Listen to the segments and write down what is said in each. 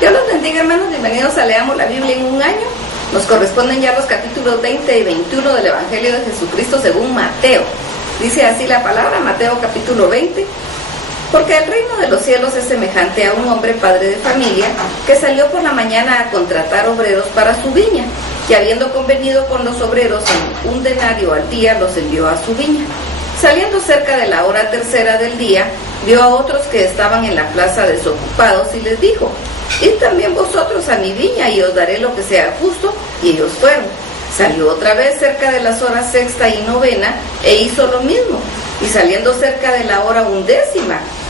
Dios los bendiga, hermanos, bienvenidos a Leamos la Biblia en un año. Nos corresponden ya los capítulos 20 y 21 del Evangelio de Jesucristo según Mateo. Dice así la palabra, Mateo capítulo 20. Porque el reino de los cielos es semejante a un hombre padre de familia que salió por la mañana a contratar obreros para su viña, y habiendo convenido con los obreros en 1 denario al día, los envió a su viña. Saliendo cerca de la hora tercera del día, vio a otros que estaban en la plaza desocupados y les dijo: id también vosotros a mi viña y os daré lo que sea justo. Y ellos fueron. Salió otra vez cerca de las horas sexta y novena e hizo lo mismo. Y saliendo cerca de la hora 11,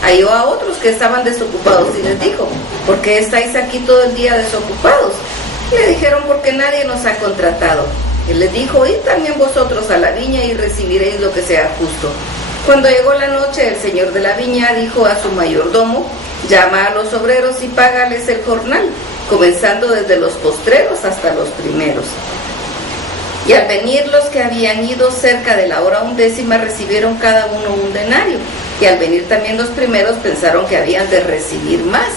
halló a otros que estaban desocupados y les dijo: ¿por qué estáis aquí todo el día desocupados? Y le dijeron: porque nadie nos ha contratado. Él les dijo: id también vosotros a la viña y recibiréis lo que sea justo. Cuando llegó la noche, el señor de la viña dijo a su mayordomo: llama a los obreros y págales el jornal, comenzando desde los postreros hasta los primeros. Y al venir los que habían ido cerca de la hora 11, recibieron cada uno 1 denario. Y al venir también los primeros pensaron que habían de recibir más.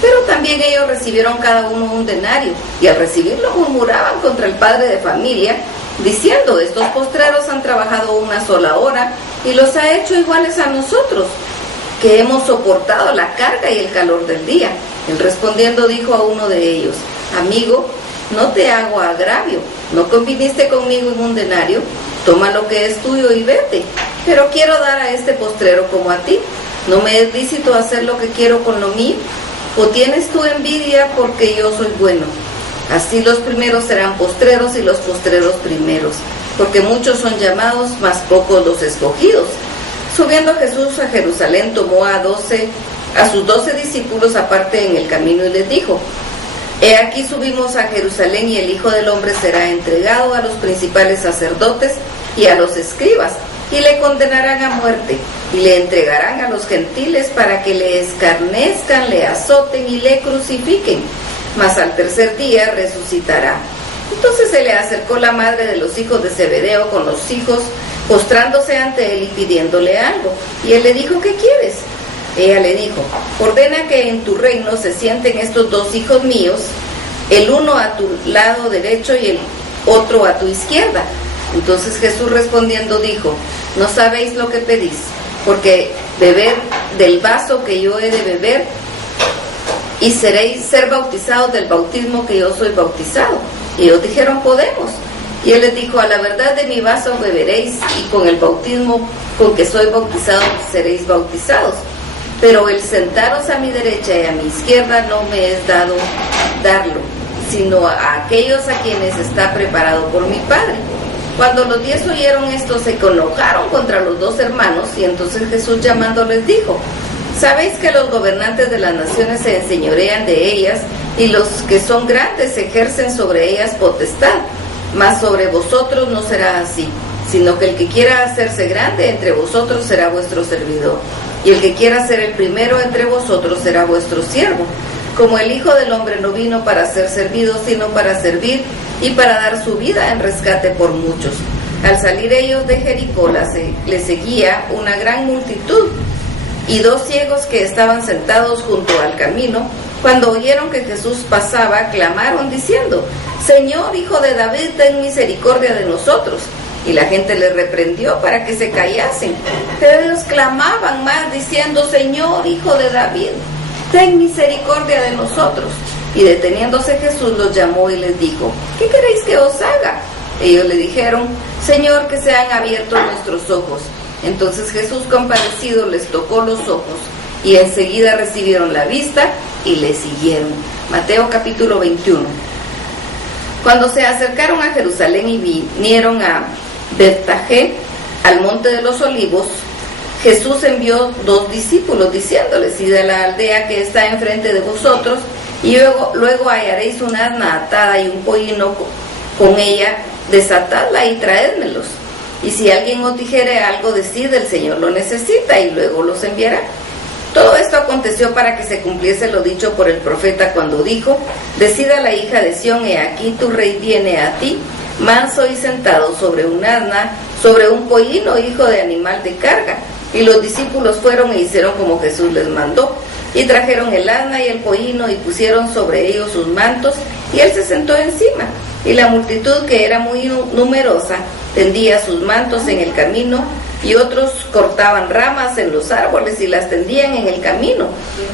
Pero también ellos recibieron cada uno 1 denario. Y al recibirlo murmuraban contra el padre de familia, diciendo: estos postreros han trabajado 1 sola hora y los ha hecho iguales a nosotros, que hemos soportado la carga y el calor del día. Él respondiendo dijo a uno de ellos: amigo, no te hago agravio, ¿no conviniste conmigo en 1 denario? Toma lo que es tuyo y vete. Pero quiero dar a este postrero como a ti. ¿No me es lícito hacer lo que quiero con lo mío? ¿O tienes tú envidia porque yo soy bueno? Así los primeros serán postreros y los postreros primeros, porque muchos son llamados, mas pocos los escogidos. Subiendo Jesús a Jerusalén, tomó a sus 12 discípulos aparte en el camino y les dijo: he aquí subimos a Jerusalén, y el Hijo del Hombre será entregado a los principales sacerdotes y a los escribas, y le condenarán a muerte, y le entregarán a los gentiles para que le escarnezcan, le azoten y le crucifiquen, mas al tercer día resucitará. Entonces se le acercó la madre de los hijos de Zebedeo con los hijos, postrándose ante él y pidiéndole algo. Y él le dijo: ¿qué quieres? Ella le dijo: ordena que en tu reino se sienten estos 2 hijos míos, el uno a tu lado derecho y el otro a tu izquierda. Entonces Jesús respondiendo dijo: no sabéis lo que pedís, porque beber del vaso que yo he de beber, y seréis ser bautizados del bautismo que yo soy bautizado. Y ellos dijeron: podemos. Y él les dijo: a la verdad de mi vaso beberéis, y con el bautismo con que soy bautizado seréis bautizados. Pero el sentaros a mi derecha y a mi izquierda no me es dado darlo, sino a aquellos a quienes está preparado por mi Padre. Cuando los 10 oyeron esto, se enojaron contra los 2 hermanos, y entonces Jesús llamándoles dijo: ¿sabéis que los gobernantes de las naciones se enseñorean de ellas, y los que son grandes ejercen sobre ellas potestad? Mas sobre vosotros no será así, sino que el que quiera hacerse grande entre vosotros será vuestro servidor, y el que quiera ser el primero entre vosotros será vuestro siervo. Como el Hijo del Hombre no vino para ser servido, sino para servir y para dar su vida en rescate por muchos. Al salir ellos de Jericó, le seguía una gran multitud, y 2 ciegos que estaban sentados junto al camino, cuando oyeron que Jesús pasaba, clamaron diciendo: Señor, Hijo de David, ten misericordia de nosotros. Y la gente les reprendió para que se callasen. Pero ellos clamaban más diciendo: Señor, Hijo de David, ten misericordia de nosotros. Y deteniéndose Jesús los llamó y les dijo: ¿qué queréis que os haga? Ellos le dijeron: Señor, que sean abiertos nuestros ojos. Entonces Jesús, compadecido, les tocó los ojos, y enseguida recibieron la vista y le siguieron. Mateo capítulo 21. Cuando se acercaron a Jerusalén y vinieron a Betfagé, al monte de los olivos, Jesús envió 2 discípulos diciéndoles: id a la aldea que está enfrente de vosotros, y luego hallaréis una asna atada y un pollino con ella, desatadla y traédmelos. Y si alguien os dijere algo, decid: el Señor lo necesita, y luego los enviará. Todo esto aconteció para que se cumpliese lo dicho por el profeta cuando dijo: decid a la hija de Sión: he aquí tu rey viene a ti, manso y sentado sobre un asna, sobre un pollino, hijo de animal de carga. Y los discípulos fueron e hicieron como Jesús les mandó. Y trajeron el asna y el pollino y pusieron sobre ellos sus mantos, y él se sentó encima. Y la multitud, que era muy numerosa, tendía sus mantos en el camino, y otros cortaban ramas en los árboles y las tendían en el camino.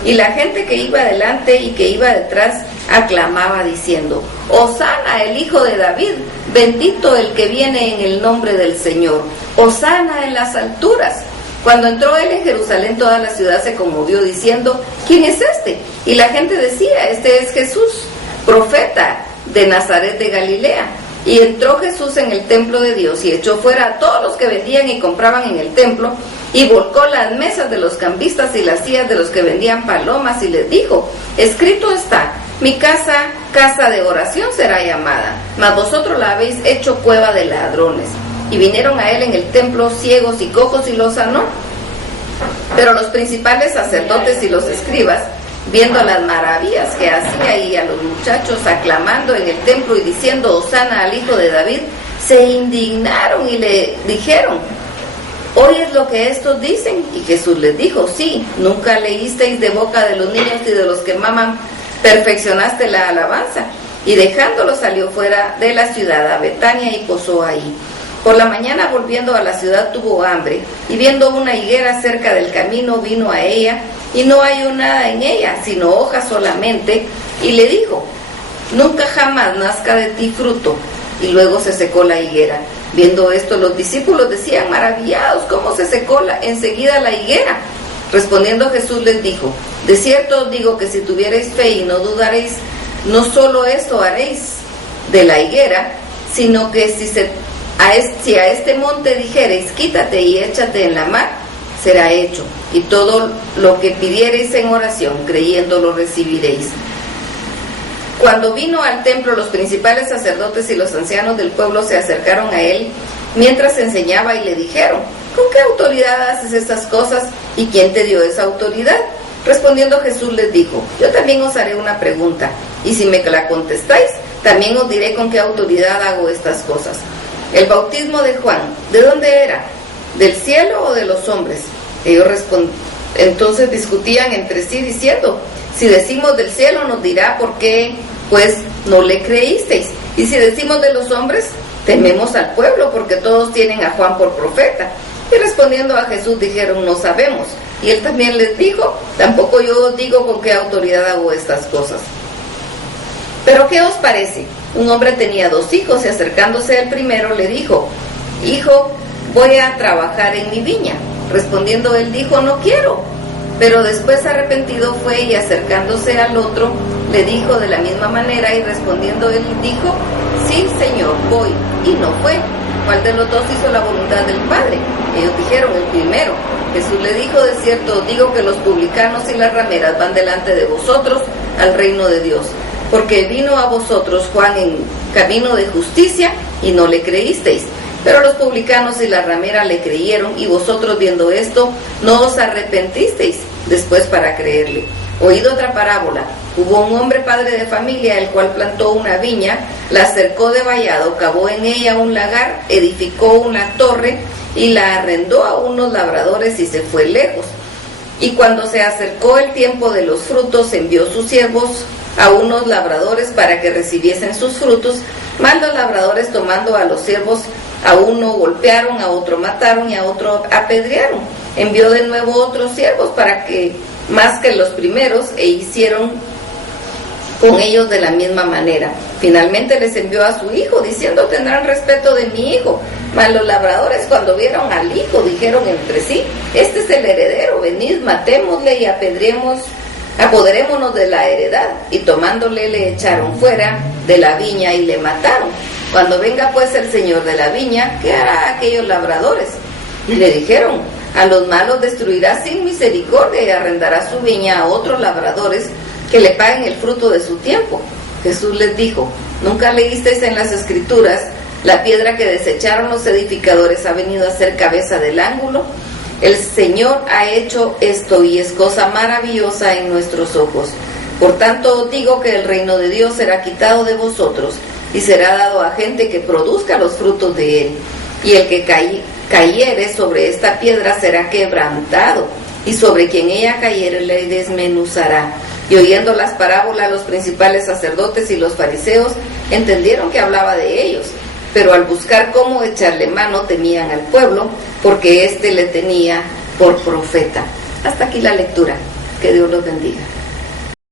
Y la gente que iba delante y que iba detrás aclamaba diciendo: Hosana, el hijo de David, bendito el que viene en el nombre del Señor, Hosana en las alturas. Cuando entró él en Jerusalén, toda la ciudad se conmovió diciendo: ¿Quién es este? Y la gente decía: Este es Jesús, profeta de Nazaret de Galilea. Y entró Jesús en el templo de Dios y echó fuera a todos los que vendían y compraban en el templo, y volcó las mesas de los cambistas y las sillas de los que vendían palomas, y les dijo: escrito está: mi casa, casa de oración será llamada, mas vosotros la habéis hecho cueva de ladrones. Y vinieron a él en el templo ciegos y cojos, y los sanó. Pero los principales sacerdotes y los escribas, viendo las maravillas que hacía, y a los muchachos aclamando en el templo y diciendo: Hosana al hijo de David, se indignaron y le dijeron: ¿oyes lo que estos dicen? Y Jesús les dijo: sí, nunca leísteis de boca de los niños y de los que maman, perfeccionaste la alabanza. Y dejándolo salió fuera de la ciudad a Betania y posó ahí. Por la mañana, volviendo a la ciudad, tuvo hambre, y viendo una higuera cerca del camino, vino a ella, y no halló nada en ella, sino hojas solamente, y le dijo: nunca jamás nazca de ti fruto. Y luego se secó la higuera. Viendo esto, los discípulos decían maravillados: ¿cómo se secó enseguida la higuera? Respondiendo Jesús les dijo: de cierto os digo que si tuvierais fe y no dudaréis, no solo esto haréis de la higuera, sino que si a este monte dijereis: quítate y échate en la mar, será hecho. Y todo lo que pidiereis en oración, creyendo, lo recibiréis. Cuando vino al templo, los principales sacerdotes y los ancianos del pueblo se acercaron a él mientras enseñaba y le dijeron: ¿con qué autoridad haces estas cosas? ¿Y quién te dio esa autoridad? Respondiendo Jesús les dijo: yo también os haré una pregunta, y si me la contestáis, también os diré con qué autoridad hago estas cosas. El bautismo de Juan, ¿de dónde era? ¿Del cielo o de los hombres? Ellos entonces discutían entre sí diciendo: si decimos del cielo, nos dirá por qué pues no le creísteis, y si decimos de los hombres, tememos al pueblo, porque todos tienen a Juan por profeta. Y respondiendo a Jesús dijeron: no sabemos. Y él también les dijo: tampoco yo os digo con qué autoridad hago estas cosas. ¿Pero qué os parece? Un hombre tenía 2 hijos, y acercándose al primero le dijo: hijo, voy a trabajar en mi viña. Respondiendo él dijo: no quiero. Pero después arrepentido fue, y acercándose al otro le dijo de la misma manera, y respondiendo él dijo: sí, Señor, voy. Y no fue. ¿Cuál de los 2 hizo la voluntad del Padre? Ellos dijeron: el primero. Jesús le dijo: de cierto os digo que los publicanos y las rameras van delante de vosotros al reino de Dios. Porque vino a vosotros Juan en camino de justicia, y no le creísteis. Pero los publicanos y las rameras le creyeron, y vosotros, viendo esto, no os arrepentisteis después para creerle. Oíd otra parábola. Hubo un hombre padre de familia, el cual plantó una viña, la cercó de vallado, cavó en ella un lagar, edificó una torre, y la arrendó a unos labradores, y se fue lejos. Y cuando se acercó el tiempo de los frutos, envió sus siervos a unos labradores para que recibiesen sus frutos. Mas los labradores, tomando a los siervos, a uno golpearon, a otro mataron y a otro apedrearon. Envió de nuevo otros siervos para que más que los primeros, e hicieron con ellos de la misma manera. Finalmente les envió a su hijo, diciendo: tendrán respeto de mi hijo. Mas los labradores, cuando vieron al hijo, dijeron entre sí: este es el heredero, venid, matémosle y apoderémonos de la heredad. Y tomándole, le echaron fuera de la viña y le mataron. Cuando venga pues el señor de la viña, ¿qué hará a aquellos labradores? Y le dijeron: a los malos destruirá sin misericordia, y arrendará su viña a otros labradores que le paguen el fruto de su tiempo. Jesús les dijo: ¿nunca leísteis en las Escrituras: la piedra que desecharon los edificadores ha venido a ser cabeza del ángulo? El Señor ha hecho esto, y es cosa maravillosa en nuestros ojos. Por tanto os digo que el reino de Dios será quitado de vosotros, y será dado a gente que produzca los frutos de él. Y el que cayere sobre esta piedra será quebrantado, y sobre quien ella cayere le desmenuzará. Y oyendo las parábolas, los principales sacerdotes y los fariseos entendieron que hablaba de ellos, pero al buscar cómo echarle mano temían al pueblo, porque éste le tenía por profeta. Hasta aquí la lectura. Que Dios los bendiga.